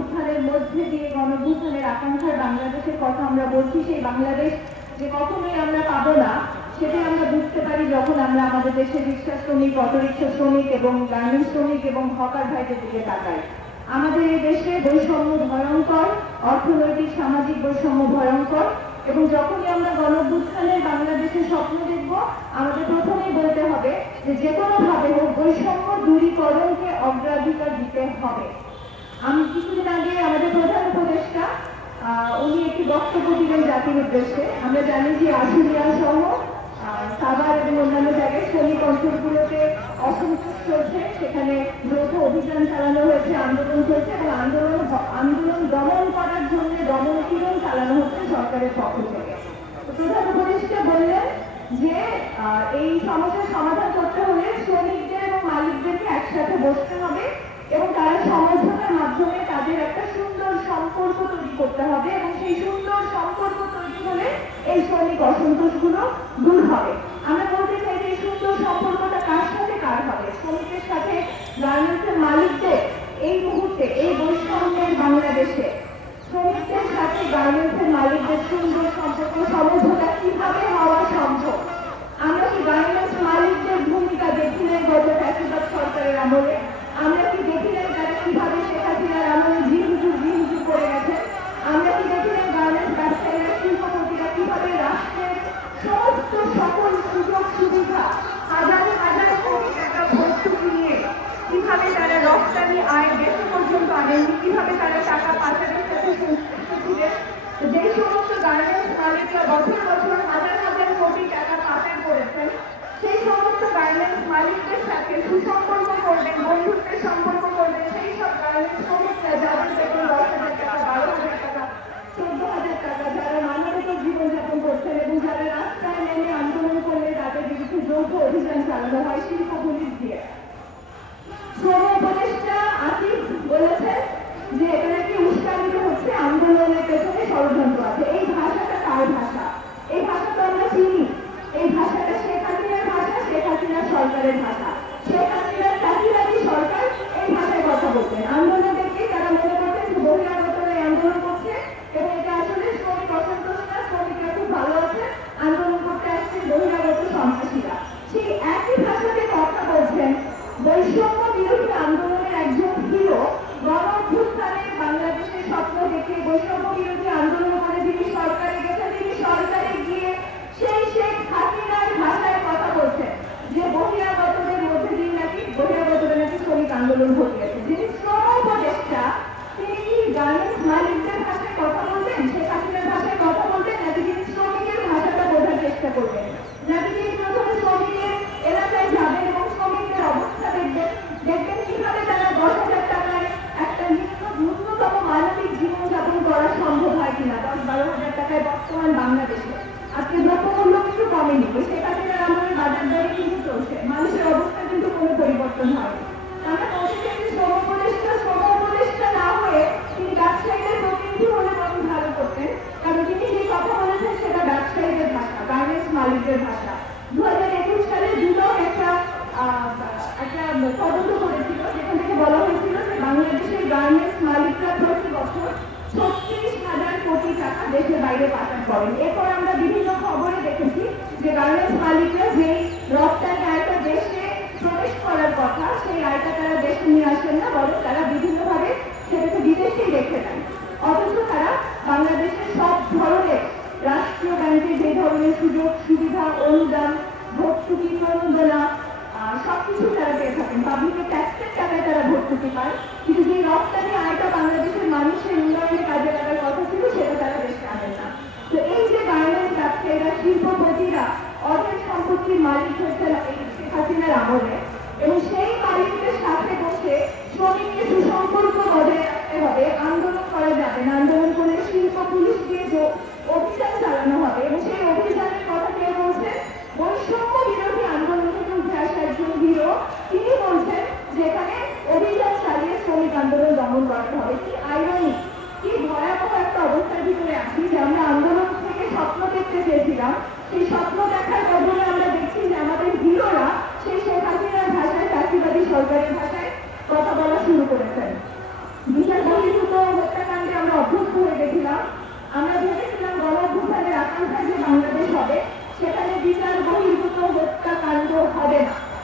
গণঅভ্যুত্থানের মধ্যে দিয়ে গণঅভ্যুত্থানের আকাঙ্ক্ষার বাংলাদেশের কথা আমরা বলছি, সেই বাংলাদেশ যে কখনোই আমরা পাবো না সেটাই আমরা বুঝতে পারি যখন আমরা আমাদের দেশের রিক্সা শ্রমিক, অটোরিক্সা শ্রমিক এবং গার্মেন্টস শ্রমিক এবং হকার ভাইদের দিকে তাকাই। আমাদের এই দেশে বৈষম্য ভয়ঙ্কর, অর্থনৈতিক সামাজিক বৈষম্য ভয়ঙ্কর, এবং যখনই আমরা গণঅভ্যুত্থানের বাংলাদেশের স্বপ্ন দেখব আমাদের প্রথমেই বলতে হবে যে কোনোভাবে হোক বৈষম্য দূরীকরণকে অগ্রাধিকার দিতে হবে। আমি কিছুদিন আগে আমাদের প্রধান উপদেষ্টা উনি একটি বক্তব্য দিলেন জাতির উদ্দেশ্যে। আমরা জানি যে আশুলিয়া সহ সাভার এবং অন্যান্য জায়গায় শ্রমিক অঞ্চলগুলোতে অসন্তোষ চলছে, সেখানে যৌথ অভিযান চালানো হয়েছে, আন্দোলন চলছে এবং আন্দোলন দমন করার জন্য দমনপীড়ন চালানো হচ্ছে সরকারের পক্ষ থেকে। প্রধান উপদেষ্টা বললেন যে এই সমস্যার সমাধান করতে হলে শ্রমিকদের এবং মালিকদেরকে একসাথে বসতে হবে এবং তারা সমঝোতার মাধ্যমে তাদের একটা সুন্দর সম্পর্ক তৈরি করতে হবে এবং সেই সুন্দর সম্পর্ক তৈরি হলে এই শ্রমিক অসন্তোষগুলো দূর হবে। আমরা বলতে চাই যে এই সুন্দর সম্পর্কটা কার সাথে কার হবে? শ্রমিকের সাথে গার্মেন্টসের মালিকদের। এই মুহূর্তে এই বৈষম্যের বাংলাদেশে শ্রমিকদের সাথে গার্মেন্টসের মালিকদের সুন্দর সম্পর্ক সমঝোতা কিভাবে হওয়া সম্ভব? আমরা কি গার্মেন্টস মালিকদের ভূমিকা দেখি নাই গত ফ্যাসিবাদ সরকারের আমলে? আমরা কি দেখি নাই তারা কিভাবে শেখ হাসিনার আমলে ঝিহুজুর করে গেছে? আমরা কি দেখি নাই গার্মেন্টস ব্যবসায়ীরা, শিল্পপতিরা কিভাবে রাষ্ট্রের সমস্ত সকল সুযোগ সুবিধা হাজার হাজার কোটি টাকা ভর্তুকি নিয়ে কিভাবে তারা রপ্তানি আয় দেশে পর্যন্ত আনেনি, কিভাবে তারা টাকা পাচারের সাথে সংশ্লিষ্ট ছিলেন? যে সমস্ত গার্মেন্টস মালিকরা বছর বছর হাজার হাজার কোটি টাকা পাচার করেছেন, সেই সমস্ত গার্মেন্টস মালিকদের সাথে সুসম্পর্ক করবেন, বন্ধুত্বের সম্পর্ক করবেন সেই সব গার্মেন্টস শ্রমিকরা যাদের বেতন 10,000 টাকা, 12,000 টাকা, 14,000 টাকা, যারা মানবিক জীবনযাপন করছেন এবং যারা রাস্তায় নেমে আন্দোলন করলে তাদের বিরুদ্ধে যৌথ অভিযান চালানো হয় শিল্প পুলিশ দিয়ে। শ্রম উপদেষ্টা আসিফ বলেছেন যে এটা নাকি উস্কানিত হচ্ছে, আন্দোলনের পেছনে ষড়যন্ত্র আছে। এই ভাষাটা কার ভাষা? এই ভাষা তো আমরা চিনি। এই ভাষাটা শেখ হাসিনার ভাষা, শেখ হাসিনার সরকারের ভাষা। শেখ হাসিনার চাকরিবাদী সরকার এই ভাষায় কথা বলতেন। আন্দোলনদেরকে তারা মনে করতেন যে বহিরাগতরা আন্দোলন করছে এবং এটা আসলে শ্রমিক অসন্তোষ না, শ্রমিকরা খুব ভালো আছে, আন্দোলন করতে আসছেন বহিরাগত সন্ত্রাসীরা। সেই একই ভাষাতে কথা বলছেন বৈষম্য বিরোধী আন্দোলনের একজন হিরো, গণঅভ্যুত্থানের বাংলাদেশের স্বপ্ন দেখে বৈষম্য বিরোধী আন্দোলন করে যিনি সরকারে গেছেন, তিনি সরকারে গিয়ে সেই শেখ হাসিনার ভাষায় কথা বলছেন যে বহিরাগতদের মধ্যে দিয়ে নাকি বহিরাগতরা নাকি শ্রমিক আন্দোলন ঘটিয়েছে। যিনি শ্রম উপদেষ্টা তিনি কি গার্মেন্টস মালিকদের ভাষায় কথা বলতেন, শেখ হাসিনার ভাষায় কথা বলতেন, নাকি তিনি শ্রমিকের ভাষাটা বোঝার চেষ্টা করবেন, নাকি তিনি প্রথমে শ্রমিকের এলাকায় যাবেন এবং শ্রমিকদের অবস্থা দেখবেন, দেখবেন কিভাবে তারা 10,000 টাকায় একটা ন্যূনতম মানবিক জীবনযাপন করা সম্ভব হয় কিনা। 10-12,000 টাকায় বর্তমান বাংলাদেশে আজকে দ্রব্যমূল্য কিন্তু কমেনি, শেখ হাসিনার আমলের বাজার দরে কিন্তু চলছে, মানুষের অবস্থা কিন্তু কোনো পরিবর্তন হয়নি। আমরা বলতে চাই যে শ্রম উপদেষ্টা না হয়ে তিনি ব্যবসায়ীদের প্রতিনিধি হলে বরং ভালো করতেন, কারণ তিনি যে কথা বলেছেন সেটা ব্যবসায়ীদের ভাষা, গার্মেন্টস মালিকদের ভাষা। 2021 সালে দুদক একটা তদন্ত করেছিল যেখান থেকে বলা হয়েছিল যে বাংলাদেশের গার্মেন্টস মালিকরা প্রতি বছর 36,000 কোটি টাকা দেশের বাইরে পাচার করেন। এরপর আমরা বিভিন্ন খবরে দেখেছি যে গার্মেন্টস মালিকরা যেই রপ্তানি আয়টা দেশে প্রবেশ করার কথা সেই আয়টা তারা দেশে নিয়ে আসেন না, বরং তারা বিভিন্নভাবে সেটাকে বিদেশেই রেখে দেন। অথচ তারা বাংলাদেশের সব ধরনের রাষ্ট্রীয় ব্যাংকে যে ধরনের সুযোগ সুবিধা, অনুদান, ভর্তুকি, প্রণোদনা সবকিছু তারা পেয়ে থাকেন, পাবলিকের ট্যাক্সের টাকায় তারা ভর্তুকি পান, কিন্তু যে রপ্তানি আয়টা বাংলাদেশের মানুষের উন্নয়নে কাজে লাগার কথা ছিল সেটা তারা দেশে আনেন না। তো এই যে গার্মেন্টস ব্যবসায়ীরা, শিল্পপতিরা অর্ধেক সম্পত্তির মালিক হচ্ছে শেখ হাসিনার আমলে, এবং সেই মালিকদের সাথে বসে শ্রমিককে সুসম্পর্ক বজায় রাখতে হবে, আন্দোলন করা যাবে না, আন্দোলন করলে শিল্প পুলিশ দিয়ে অভিযান চালানো হবে। এবং সেই অভিযানের কথা কে বলছেন? বৈষম্য বিরোধী আন্দোলন থেকে উঠে আসা একজন হিরো, তিনি বলছেন যেখানে অভিযান চালিয়ে শ্রমিক আন্দোলন দমন করাতে হবে। কি আইরনি, কি ভয়াবহ একটা অবস্থার ভিতরে আছি যে আমরা আন্দোলন থেকে স্বপ্ন দেখতে চেয়েছিলাম, সেই স্বপ্ন দেখার বদলে আমরা দেখছি যে আমাদের হিরোরা সেই শেখ হাসিনার ভাষায়, চাকরিবাদী সরকারের ভাষায় কথা বলা শুরু করেছেন। বিচার বহির্ভূত হয়ে গেছিলাম। আমরা ভেবেছিলাম গণ অভ্যুত্থানের আকাঙ্ক্ষা যে বাংলাদেশ হবে, সেখানে বিচার বহির্ভূত হত্যাকাণ্ড হবে না।